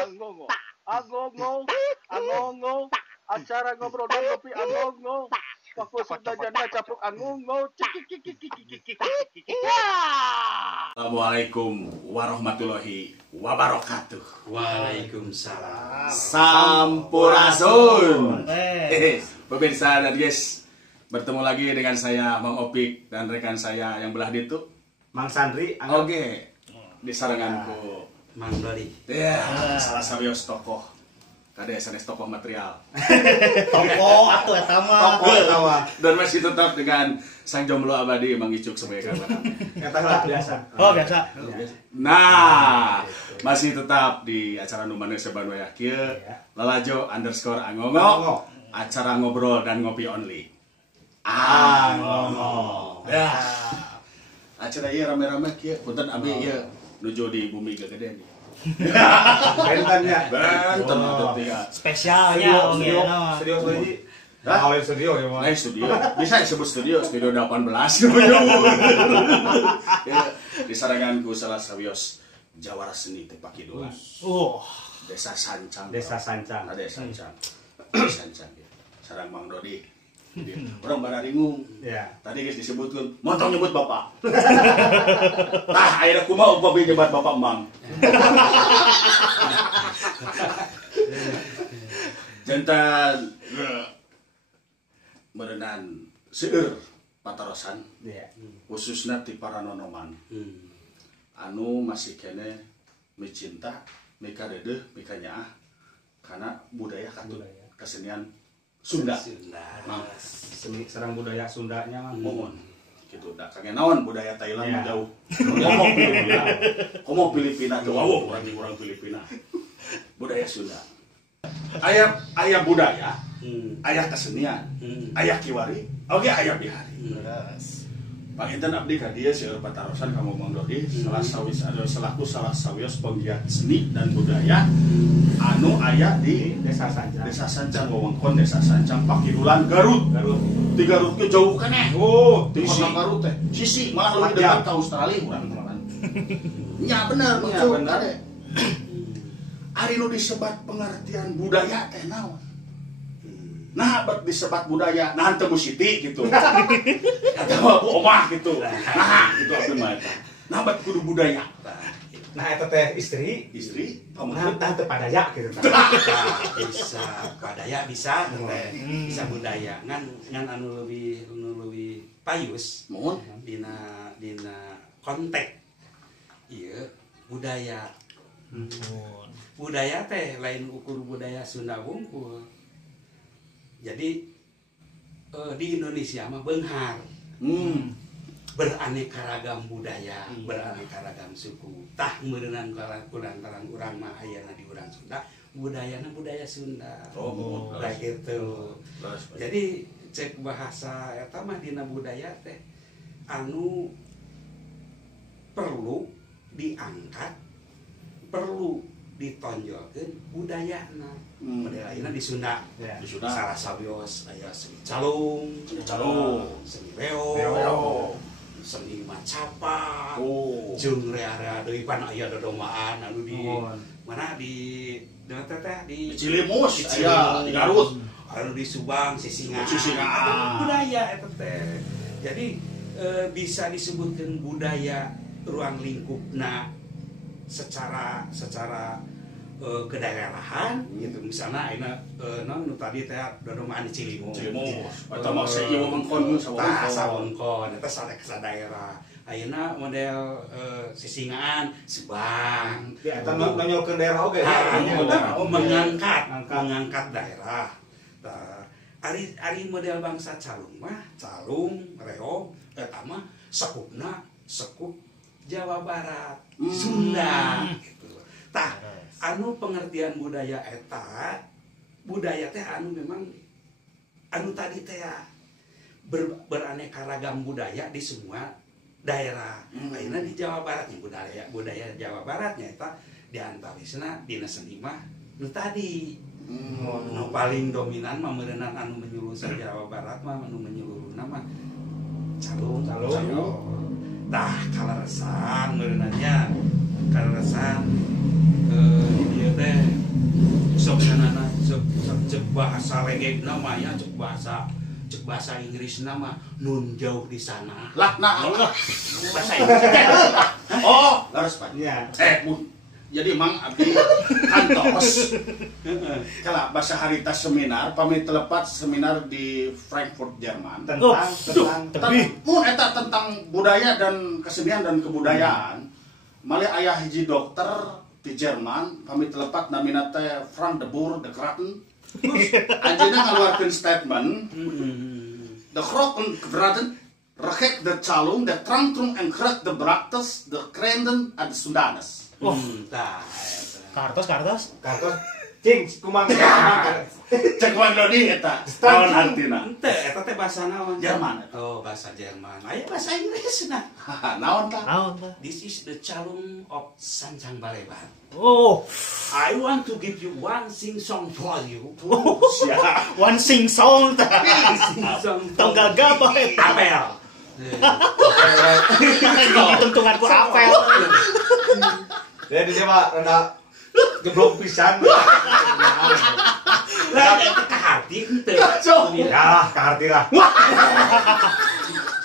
Angongo, angongo, angongo, acara ngobrol dan kopi angongo, fokus belajarnya capuk angongo, Assalamualaikum warahmatullahi wabarakatuh. Waalaikumsalam. Sampurasun. Pemirsa dan guys, bertemu lagi dengan saya Mang Opik dan rekan saya yang belah itu Mang Sandri. Oke, di saranganku Mang Dodi. ya, salah sawios tokoh kada sanes tokoh material Tokoh atau etama. dan masih tetap dengan sang jomblo abadi Mang Icuk sebagai kawan. Kata lah biasa. Oh biasa. Nah, masih tetap di acara Numane Sebanu ya kieu lalajo _ angongo, acara ngobrol dan ngopi only. Angongo. Ya. Acara ieu rame-rame kieu, punten abi ieu nuju di bumi gede nih. Bentannya. Benten atuh tiga. Spesialnya Studio lagi. Awal studio ya, Mang. Nah, studio. Bisa disebut studio 18. Ya, di saranganku salah sawios jawara seni teh Pakidulan. Desa Sancang. Desa Sancang. Desa Sancang. Sancang ya. Sarang Mang Dodi. Orang bararingung. Ya. Tadi guys disebutkan, montong nyebut bapak. Tah, akhirnya kumaha upabi nyebat bapak Mang. Jantan merenan seueur patarosan. Iya. Khususnya ti paranonoman. Anu masih kene micinta, mika dedeh, mika nyaah karena budaya katut kesenian Sunda. Mang Seni sareng budaya Sundanya mah. mohon gitu da kage naon budaya Thailand mah jauh. Ngomong Filipina. Ngomong Filipina tuh wow orang Filipina. Budaya Sunda. Aya budaya, aya kesenian, aya kiwari, oge aya bihari. Panginten abdi ka dieu seueur patarosan kamu Mang Dodi selaku salah sawios penggiat seni dan budaya anu aya di Desa Sancang. Desa Sancang wewengkon Desa Sancang Pakidulan Garut. Di Garut ke jauh kan di kota Garut teh. Sisi malah lebih dekat ke Australia urang kan. Nya bener betul kade. Ari nu disebat pengertian budaya teh naon? Nah, bet disebat budaya, nah teu Siti gitu. Atau Bu Omah gitu. Nah, gitu abdi mah eta. Nah, bet kudu budaya. Nah, eta teh istri pamantu teh padaya gitu. Bisa padaya bisa bisa budaya ngan anu lebih payus mohon dina konteks ieu budaya budaya teh lain ukur budaya Sunda wungkul. Jadi di Indonesia mah beunghar beraneka ragam budaya, beraneka ragam suku. Tah meureunnan kulantaran urang mah ayeuna di urang Sunda, budayana budaya Sunda. Oh, kayak gitu. Jadi cek bahasa eta mah dina budaya teh anu perlu diangkat, perlu ditonjolkeun budayana. Model ayeuna di Sunda. di Sunda Salah sawios aya seni calung, seni reo, seni macapa, jeung rea-rea deui pan aya dodomaan anu di mana di teh di Cilimus aya di Garut, anu di Subang Sisingaan. Budaya eta teh. Jadi bisa disebutkan budaya ruang lingkupna secara kedaerahan gitu misalnya ayeuna non nu tadi teh dodomaan di Cilimus eta mah ieu wewengkon sawengkon eta sadaerah ayeuna model Sisingaan Subang Eta nonyolkeun daerah oge. mengangkat daerah. Ari model bangsa calung mah calung reog eta mah sekupna sekup Jawa Barat Sunda gitu. Tah anu pengertian budaya eta budaya teh anu memang anu tadi teh beraneka ragam budaya di semua daerah. Ayeuna di Jawa Barat budaya Jawa Baratnya eta diantarisna dina seni mah nu tadi nu paling dominan mah meureunnan anu menyeluruh Jawa Barat mah anu menyeluruhna mah calung. tah kaleresan meureunanya kaleresan ieu teh sok sanana cek bahasa reggae namanya cek bahasa Inggris nama nun jauh di sana Lah, nah, bahasa Inggris oh, laras Pak. Iya. Bun. Jadi mang abdi kantos. Kala bahasa harita seminar, pami telepat seminar di Frankfurt, Jerman. Tentang Mun eta tentang budaya dan kesenian dan kebudayaan. Mali aya hiji dokter di Jerman, pami telepat namina teh Frank de Boer de Kraten. Anjeunna ngaluarkeun statement, de Grotten gebraten Rekek de Calung, de Trangtung en Krek de Braktes, de Krenden en de Sundanes. tah Kartos. kartos cing kumang Cek wan Dodi eta, naon artina? teu eta teh bahasa naon Jerman. oh bahasa Jerman aya bahasa Inggris nah Naon tah? Naon tah? this is the Calung of Sancang Balebat. Oh, I want to give you one sing song for you. Siap. one sing song tah. Sing song Tong gagapa eta. Apel. Tuntungan ku apel. jadi dia mah rada geblok pisan Lah eta ka hati henteu. ya kaharti lah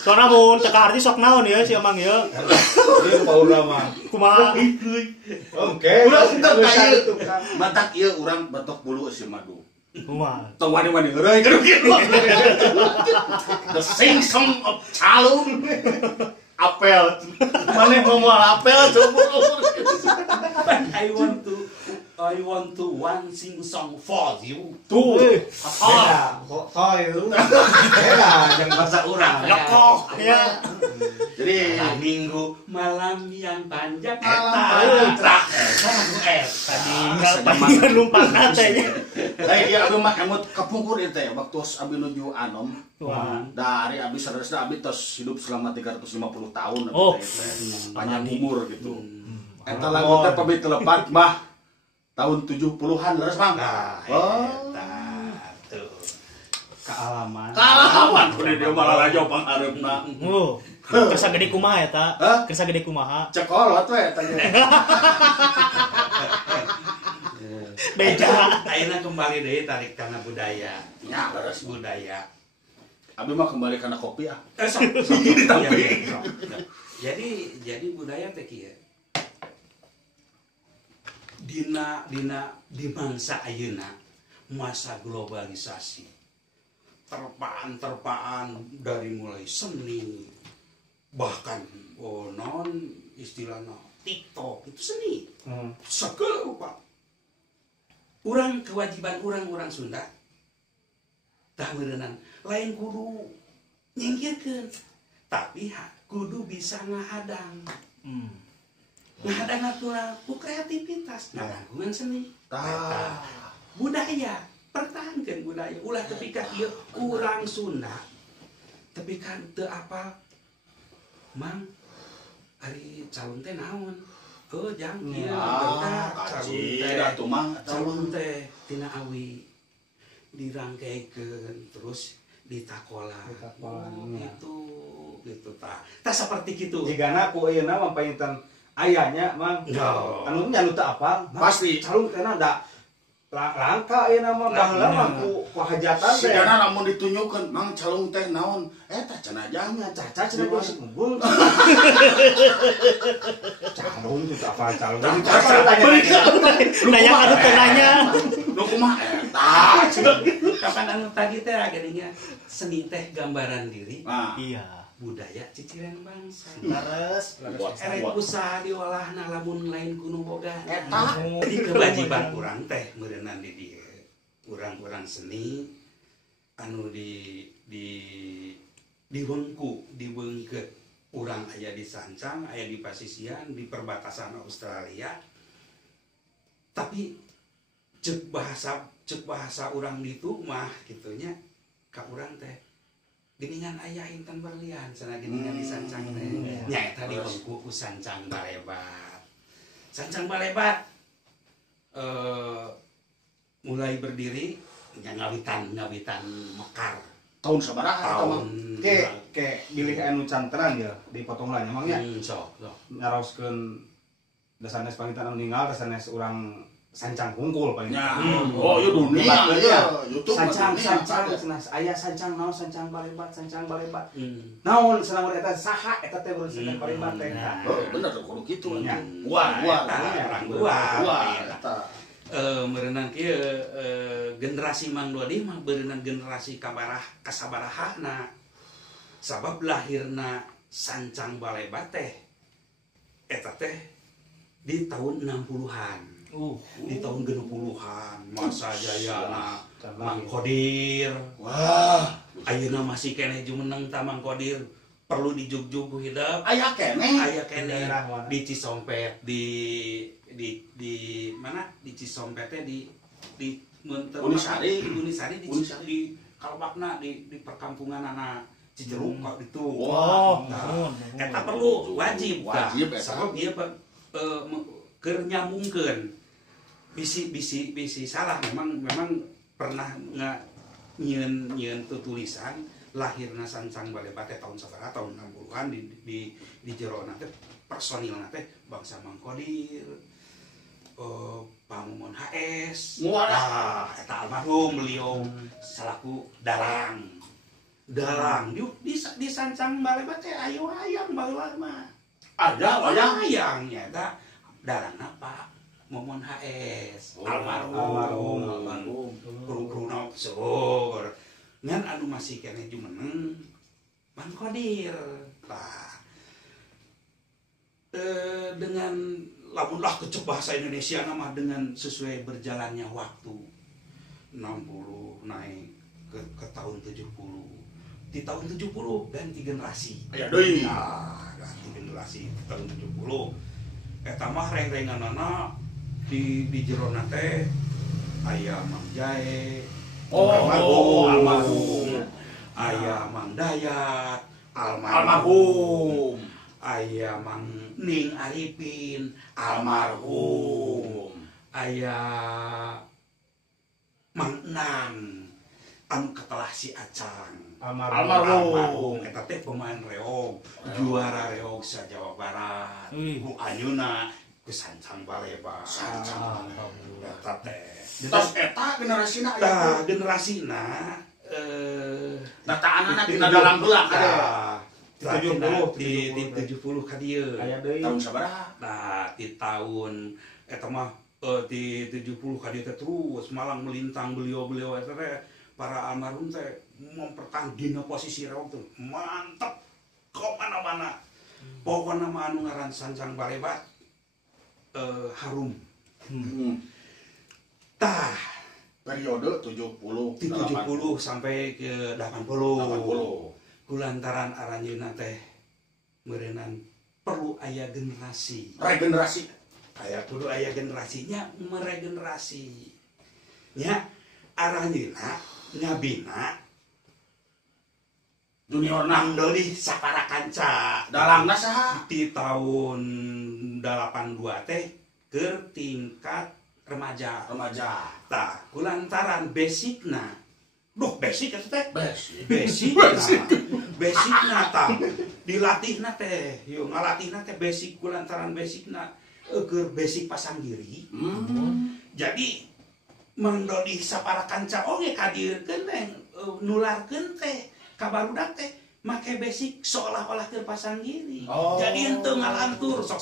Soalnya mun teka arti sok naon ya si Amang ya. ini paura mah Kumaha? oke Udah entar kayu. Matak ieu urang batok bulu si madu. Kumaha? Tong wani-wani heureuy keur kieu. The sing song of Calung. Apel. Mane ngomong apel coba. I want to one sing song for you. Tuh. beda kok toy lu beda yang bahasa urang Lekoh ya. Jadi Malam minggu malam yang panjang Malam eta tadi Tadi lumpat katanya. Lai dia abi mah emot kapungkur ieu teh waktu abi nuju Anom. Wah. Dari abi saudara abi tos hidup selama 350 tahun abi Oh. teh. Panjang umur gitu. Eta lagu teh pami telepat mah tahun 70-an leres Bang. nah Oh. eta tuh kealaman Kalahawan kudu dia malah rajo pangareupna. Oh. Kersa gede kumaha eta? Hah? Kersa gede kumaha? Cekolot we eta ge. Beja. ayeuna kembali deui tarik kana budaya Ya, leres. budaya Abi mah kembali kana kopi ah. sok Ditampi. jadi budaya teh kieu di masa ayeuna masa globalisasi terpaan dari mulai seni bahkan non istilahnya TikTok itu seni segala rupa kewajiban orang Sunda tahun lain kudu nyingkirkeun tapi kudu bisa ngahadang ngahadang ku kreativitas ngagungkeun seni Tah. budaya pertahankan budaya ulah ketika ieu urang Sunda tapi kan teu apal mang ari calon teh naon jang kieu Kaji da tuh mah calon teh tina awi dirangkeikeun terus ditakola gitu tah seperti kitu jigana ku ayeuna mah painten ayahnya mang anu nya nu teu apal Pasti. calung kana da langka ayeuna mah baheula mah ku hajatan teh sigana lamun ditunjukkeun Mang Calung teh naon eta cenah jangna caca cenah geus unggul calung teu apal calung Nanya anu teu nanya. nu kumaha eta kapan anu tadi teh geuninnya seni teh gambaran diri nah Iya. budaya ciciren bangsa Lares. erek usaha diolahna lamun lain kuno boga Eta. jadi kewajiban urang teh meureunna di dieu urang-urang seni anu dibeungkeut urang aya di Sancang aya di Pasisian di perbatasan Australia tapi cek bahasa urang ditu mah kitunya ka urang teh geningan aya inten berlian sana geningan di Sancang teh nya eta dibeungku ku Sancang Balebat. Sancang Balebat mulai berdiri nya ngawitan mekar tahun sabaraha eta mah. tahun Ke bilih anu can terang ya di potonglan emangnya sok nyaroskeun dasanes pangitan anu ninggal dasanes urang sancang hungkul paling. Ya. Oh, ieu dunia ya. YouTube Sancang sancang. cenah aya sancang naon sancang balebat. Hmm. Naon cenah urang eta saha eta teh urang sancang balebat teh. Oh, bener kudu kitu Ya. anjing. Wah, Orang gua eta. merenang kieu generasi Mang Dodi mah berenang generasi kasabaraha sabab lahirna sancang balebat teh eta teh di tahun 60-an. Di tahun 60-an masa jayana Mang Kodir. Wah, Ayeuna masih keneh jumeneng ta Mang Kodir. Perlu dijugjug hidup. aya keneh. Aya keneh daerah mana? di Cisompet di mana? Di Cisompet teh di Unisari. Unisari Unisari. di Kalbakna di perkampungan anak Cijeruk kok itu. Oh, Nah, eta perlu wajib Wajib, eta. sabab ieu keur nyambungkeun bisi salah memang pernah nyieun tulisan lahirna sancang balebat teh tahun sabaraha tahun 60-an di jero teh personilna teh bangsa Mang Kodir Pamumon HS. Wadah. Eta almarhum beliau salaku dalang di sancang balebat teh ayo hayang baheula mah hayang nya eta darana Pak Momon HS almarhum kru-kruna seueur ngan anu masih keneh jumeneng Mang Kodir tah dengan lamunlah kecep bahasa Indonesia nama dengan sesuai berjalannya waktu 60 naik ke tahun 70 di tahun 70 ganti generasi Aya deui. nah ganti generasi di tahun 70 eta mah reng-renganana di jero teh aya Mang Jae almarhum aya Mang Dayat almarhum aya Mang Ning Arifin almarhum aya Mang Nang anu ketelah si Acang almarhum eta teh pemain reog juara reog sa Jawa Barat ku anyuna ku sancang balebat eta teh Tos eta generasina aya. tah generasina Data anak tina dalam belah ada. di 70 ka dieu Aya deui. Tahun sabaraha? nah di tahun eta mah di 70 ka dieu teh terus malang melintang beliau eta teh para almarhum teh mempertahankan dina posisi reog tuh mantep kok mana-mana pokokna mah anu ngaran sancang balebat harum tah Periode 70 di 70 sampai ke 80 kulantaran aranjeunna teh meureunnan perlu aya generasi regenerasi. kudu aya generasinya meregenerasi nya aranjeunna ngabina Junior Mang Dodi sapara kanca dalangna saha? di tahun 82 teh keur tingkat remaja tah kulantaran basicna basic eta teh basicna tah dilatihna teh yo ngalatihna teh basic kulantaran basicna keur basic pasang diri jadi Mang Dodi sapara kanca oge kadirkeun teh nularkeun teh ka barudak teh make basic seolah-olah keur pasang diri. Jadi henteu ngalantur sok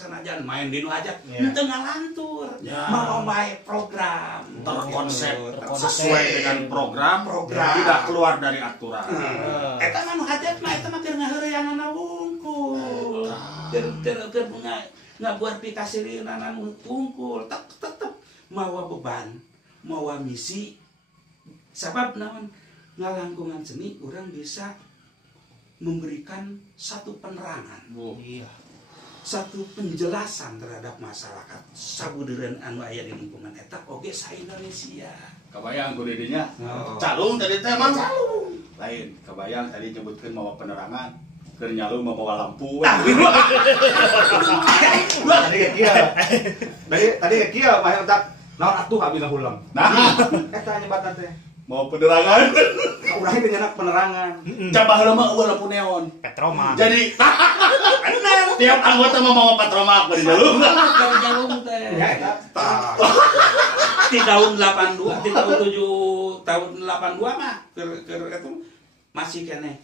sanajan main di nu hajat henteu ngalantur. Mau bae program terkonsep sesuai dengan program tidak keluar dari aturan. Eta mah nu hajat mah eta mah keur ngaheureuyangana wungkul. Keur ngabuat pikasirina nu wungkul tetep mawa beban, mawa misi. Sabab naon ngalangkungan seni orang bisa memberikan satu penerangan, satu penjelasan terhadap masyarakat sabudeureun anu aya di lingkungan eta oge sa Indonesia. Kebayang ku didinya. Calung tadi teh mah calung. Lain, kebayang tadi nyebutkeun mawa penerangan, keur nyalung mawa lampu. Tadi kieu mah otak naon atuh abis hulang. Nah, Eta nyebatan teh Mau penerangan. Urang itu nyanak penerangan. Coba heula mah eueuh lampu neon. Petroma. Jadi tiap anggota mau patromak bari jalung. Dari jalung teh. Ya eta. Tah. Di tahun 82, di tahun 82 mah keur itu masih kene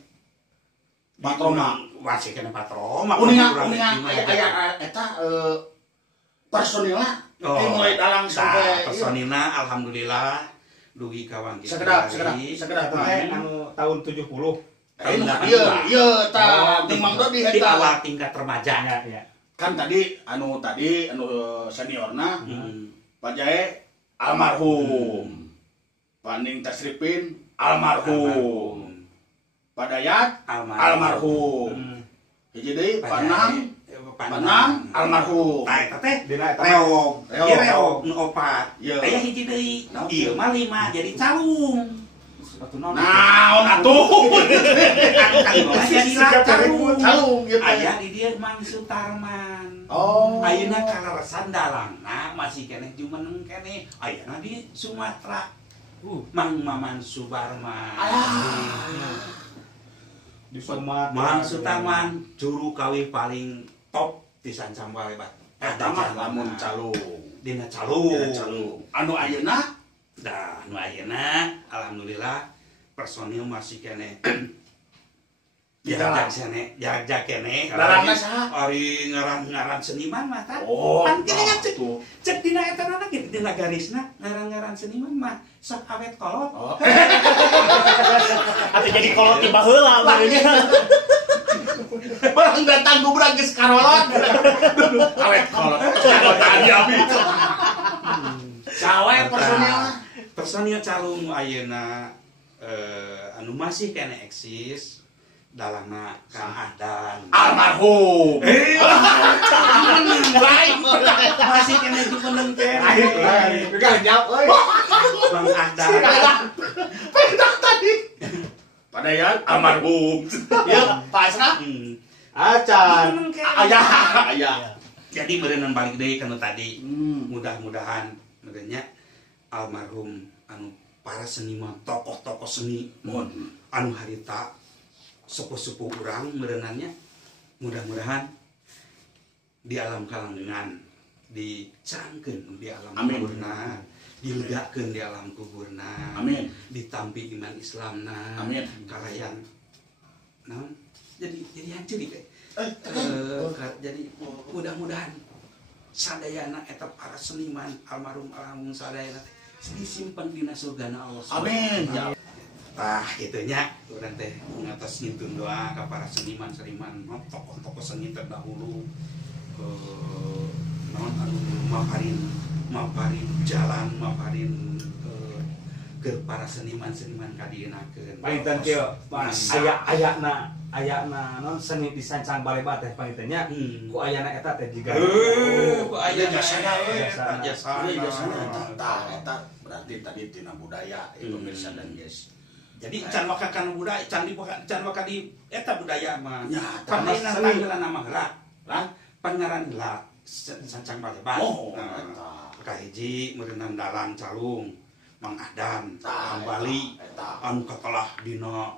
Patromak. masih kene patromak. Uningan aya eta personilna mulai dalang sampai personilna alhamdulillah dugi kawan kita. Sekedap Teh anu tahun 70. Iya tah jeung Mang Dodi di eta. awal tingkat remaja. Ya. Kan tadi seniorna Pak Jae almarhum. Pak Ning Tasripin almarhum. Pak Dayat almarhum. Hiji deui Pak Nang almarhum. Nah, eta teh Dina eta reog. Reog. Ieu reog nu opat. Iya. Aya hiji deui. Ieu mah 5 jadi calung. Naon atuh? Anu kalima jadi calung. Calung gitu. Aya di dieu Mang Sutarman. Oh. Ayeuna kaleresan dalangna masih keneh jumeneng keneh. Ayeuna di Sumatera. Mang Maman Subarman. di Sumatera. Mang Sutarman juru kawi paling top di Sancang Balebat. Eta mah lamun calung. Dina calung. Anu ayeuna Dah, nu ayeuna alhamdulillah personil masih kene. Jarak kene. Darahna saha? Ari ngaran seniman mah tah. Oh, Pan kene cek tuh. cek dina eta na gitu dina garisna ngaran seniman mah sok awet kolot. Oh. Atau jadi kolot tiba heula benernya. Barang datang gubrak geus karolot. Awet kolot. Tadi abi. Sawe personilna. Personil calung ayeuna anu masih kene eksis dalana Kang Ahdan. Almarhum. Lain masih kene jumeneng kene. Enggak jawab euy. Kang Ahdan. Pendak tadi. Padahal almarhum. Ya, Pak Asna. Acan. Aya. Jadi meureunna balik deui kana tadi. Mudah-mudahan merenya almarhum anu para seniman tokoh-tokoh seni anu harita sepuh-sepuh urang meureunanya mudah-mudahan di alam kalanggengan dicarangkeun di alam kuburna dilegakeun di alam kuburna Amin. ditampi iman Islamna Amin. kalayan naon jadi hancur jadi mudah-mudahan sadayana eta para seniman almarhum sadayana disimpan dina surgana Allah. Amin. Ya. Tah gitunya urang teh ngatos ngintun doa ka para seniman-seniman tokoh-tokoh seni terdahulu naon anu maparin jalan maparin ke para seniman-seniman kadienakeun. Pangitan kieu, ayana non seni di Sancang Balebat teh pangitanya ku ayana eta teh jiga. Ku aya jasana Eta berarti tadi tina budaya pemirsa dan guys. Jadi can waka kana budaya can di eta budaya mah. Ya, Panina tanggelan nama heula. Lah pangaran heula Sancang Balebat. Oh, eta. Kahiji meureunna dalang calung Mang Ahdan Bali anu katalah dina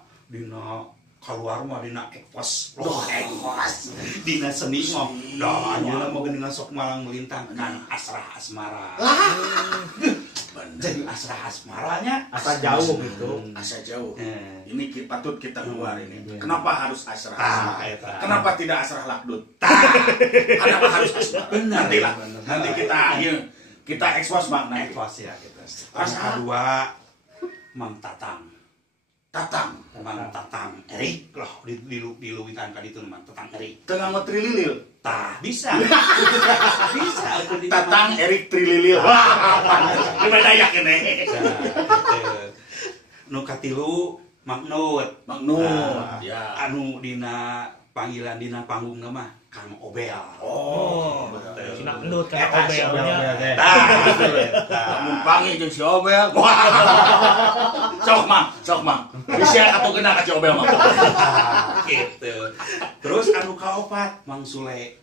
keluar mah dina ekpos dina seni mah da ayeuna mah geuningan sok malang melintang kan asrah asmara jadi asrah asmaranya Asa jauh gitu. Asa jauh. Ini patut kita keluar ini. Kenapa harus asrah? Kenapa tidak asrah lakdut? Kenapa harus asrah? Nanti kita ekspos makna ekspos ya kita. Terus kedua Mang Tatang Erik loh diluwikan ka ditu Mang Tatang Erik. Tengah mau trililil. Tah bisa. Tatang Erik trililil. Wah, gimana ya kene? Nu katilu Mang Nut. Ya. Anu dina panggilan dina panggung mah Kang Obel. Oh, Cina endut kan Obelnya. Lamun panggil jeung si Obel. Sok mang. Bisa atuh kena ka si Obel mah. Gitu. Terus anu kaopat Mang Sule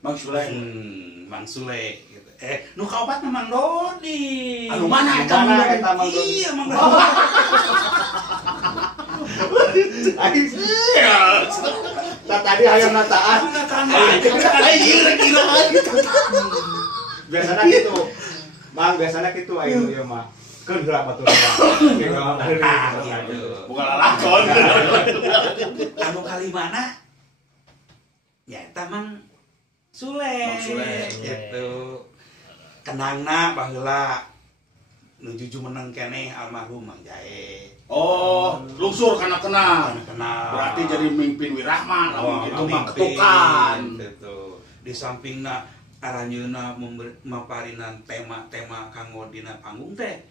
gitu. Nu kaopat Mang Dodi. Anu mana eta Mang Dodi? Iya, Mang Dodi. Tadi hayang nataan. Biasana gitu. Mang biasana gitu ayo ieu mah. Keun heula baturan. Bukan lalakon. Anu kalimana? Ya eta Mang Sule. Mang Sule. Gitu. Kenangna baheula nu juju meneng keneh almarhum Mang Jae. Oh, lungsur karena kenal. Kenal. Berarti jadi mimpin Wirahman, lamun kitu mah mimpin, ketukan. gitu. Di sampingna aranjeunna maparinan tema-tema kanggo dina panggung teh.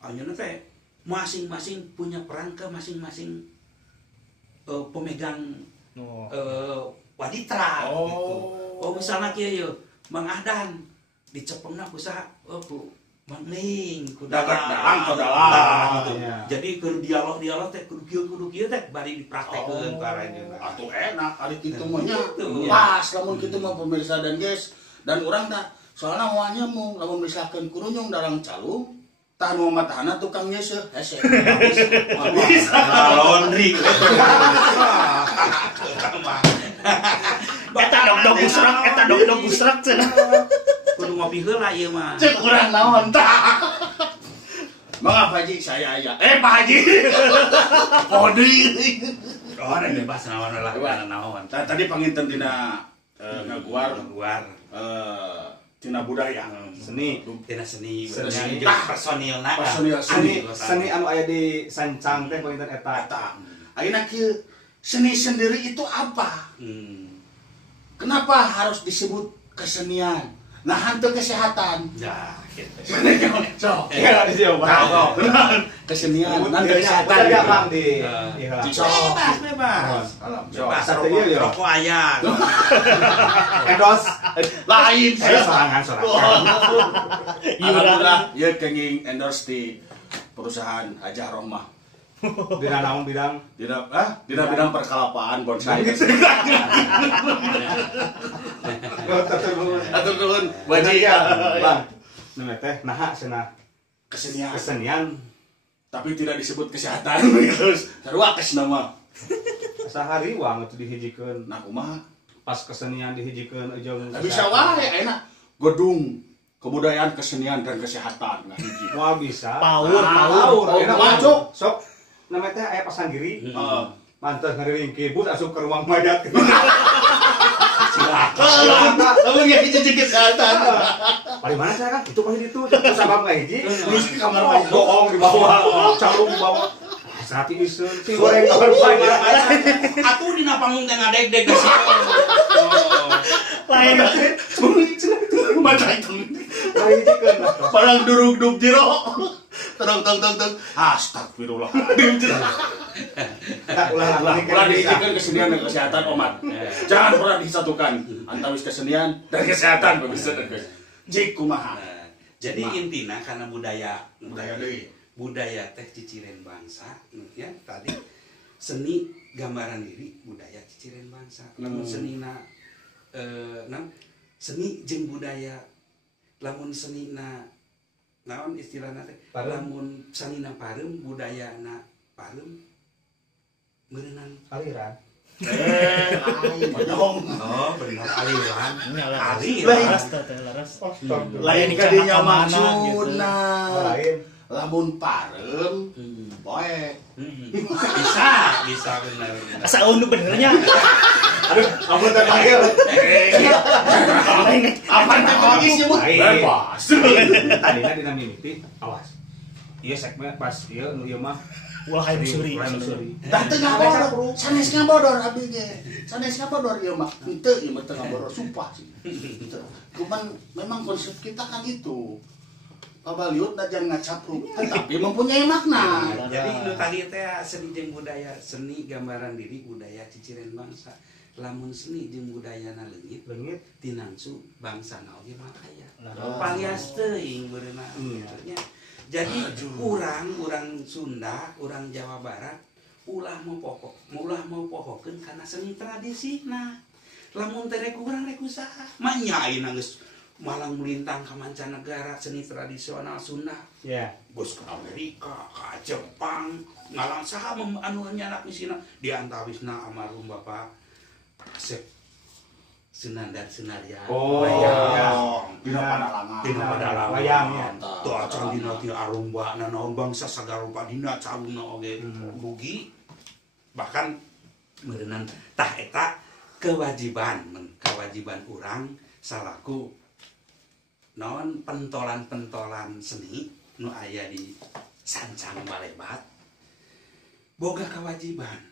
Anjeunna teh masing-masing punya peran ke masing-masing pemegang waditra gitu. Oh misalnya kieu Mang Ahdan dicepengna ku saha? Ku Mang Ning ku Dalang gitu. Iya. Jadi keur dialog teh kudu kieu teh bari dipraktekeun ka aranjeunna. Atuh enak ari kitu mah nya. Gitu. Pas lamun kitu mah pemirsa dan guys dan urang tah soalna moalnya mung lamun misalkan kurunyung dalang calung tah nu matahana tukang nyeuseuk hese. Bisa. Laundry. Eta dog gusrak cenah. Kudu ngopi heula ieu mah. Cek urang naon tah. Maaf Haji saya aya. Pak Haji. Podi. Oh, ada bebas naon lah kana naon. Tadi panginten dina ngaguar tina budaya. Seni. Tina seni, Seni. personilna. Seni anu aya di Sancang teh palinten eta. Ayeuna kieu seni sendiri itu apa? Kenapa harus disebut kesenian? Nah, hantu kesehatan. Ya, gitu. Cok. Iya di sieu. Kesenian, Nanti nanti kesehatan kesehatan. ya Bang di. Bebas. Bebas. Satu ieu ya. Rokok aya. Endos. Lain. Saya sorangan. Alhamdulillah, ya kenging endorse di perusahaan Hajah Rohmah. Dina naon bidang? Dina bidang perkalapaan bonsai. Atur nuhun, Baji. Bang. Nu teh naha cenah Kesenian. kesenian Tapi tidak disebut kesehatan terus. Sarua kesna mah. sehari wang itu dihijikeun. Nah, kumaha? Pas kesenian dihijikeun jeung Bisa wae enak. Gedung kebudayaan, kesenian dan kesehatan. Nah, hiji. Moal bisa. Power. Enak Masuk. Sok namanya teh aya pasanggiri. Heeh. Manteuh ngeuringkeun bus asup ke ruang mayat. Lamun ya hiji kesehatan. Paling mana saya kan? Itu pasti itu. Terus sabab hiji. Terus ke kamar mandi. Bohong di bawah, calung di bawah. Sati iseun, si goreng kamar mandi. Atuh dina panggung teh ngadeg-deg da sieu. Lain Mata itu. Ngahijikeun. Barang durug-dug jero. Tong. Astagfirullahaladzim. Tak ulah lagi Ulah diizinkan kesenian dan kesehatan omat. Jangan pernah disatukan antawis kesenian dan kesehatan pemirsa dan guys. Jik kumaha. Jadi intina karena budaya deui. budaya teh ciciren bangsa ya tadi seni gambaran diri budaya ciciren bangsa lamun senina seni jeung budaya lamun senina naon istilahna teh lamun sanina pareum budayana pareum meureunang aliran. Monyong. oh bener aliran laras. Lain kadinya maksudna. Lain. Lamun parem poe. bisa bener Asa undu benernya. Aduh, ampun teh panggil. Apa teh lagi sih bu? Bebas. Tadina dina mimiti, awas. Ieu segmen pas ieu nu ieu mah Ulah hayang suri. Dah teu ngabodor, sanes ngabodor abdi ge. Sanes ngabodor ieu mah. Henteu ieu mah teu ngabodor sumpah sih. Cuman memang konsep kita kan itu. Pabaliut dan jangan ngacapruk, tetapi mempunyai makna. Jadi nu tadi teh seni jeung budaya, seni gambaran diri budaya ciciren bangsa. Lamun seni jeung budayana leungit tinangsu bangsana oge mah aya. Palias teuing beureuna kitu nya. Jadi urang Sunda, urang Jawa Barat ulah mau pohokeun kana seni tradisina. Lamun teh rek urang rek usaha, mah nya ayeuna geus malang melintang ke mancanegara seni tradisional Sunda. Ya. Bos ke Amerika, ke Jepang, ngalang saha anu nyanak misina di antawisna almarhum Bapak Asep Sunandar Sunaria. Oh, wayang. Dina Padalangan. Dina Padalangan. Wayang ya. Tuh acan dina ti arumba naon bangsa sagarupa dina caluna oge rugi. Bahkan meureunnan tah eta kewajiban urang salaku naon pentolan-pentolan seni nu aya di Sancang Balebat boga kewajiban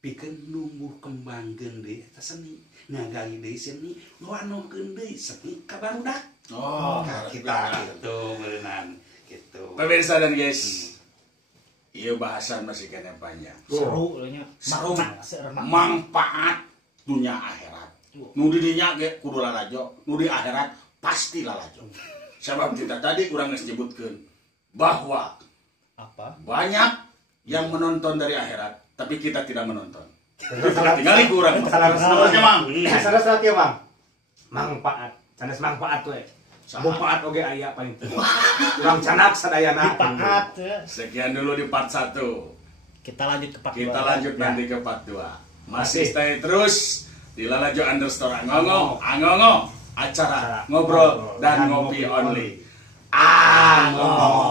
pikeun numbuh kembangkeun deui eta seni ngagali deui seni ngawanokeun deui seni ka barudak. Oh, kita gitu meureunnan gitu. Pemirsa dan guys, ieu bahasan masih kena panjang. Seru nya. Seru. Seru. Manfaat dunia akhirat. Nu di dinya ge kudu lalajo, nu di akhirat pasti lalajo. Sebab kita tadi urang geus nyebutkeun bahwa Apa? banyak yang menonton dari akhirat, tapi kita tidak menonton. Tinggali kurang. Salah Mang. salah kieu, Mang. Manfaat. Sanes manfaat we. Manfaat oge aya paling teu. Urang canak sadayana. Dipakat ya. Sekian dulu di part 1. Kita lanjut ke part Kita 2. lanjut nanti ke part 2. Masih stay terus di Lalajo Understore Angongo, acara ngobrol dan ngopi only. Angongo.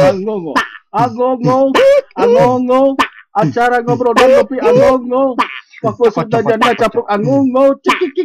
Angongo, Angongo, Angongo, acara ngobrol dan ngopi Angongo. Waktu sudah janda capruk Angongo. Cik.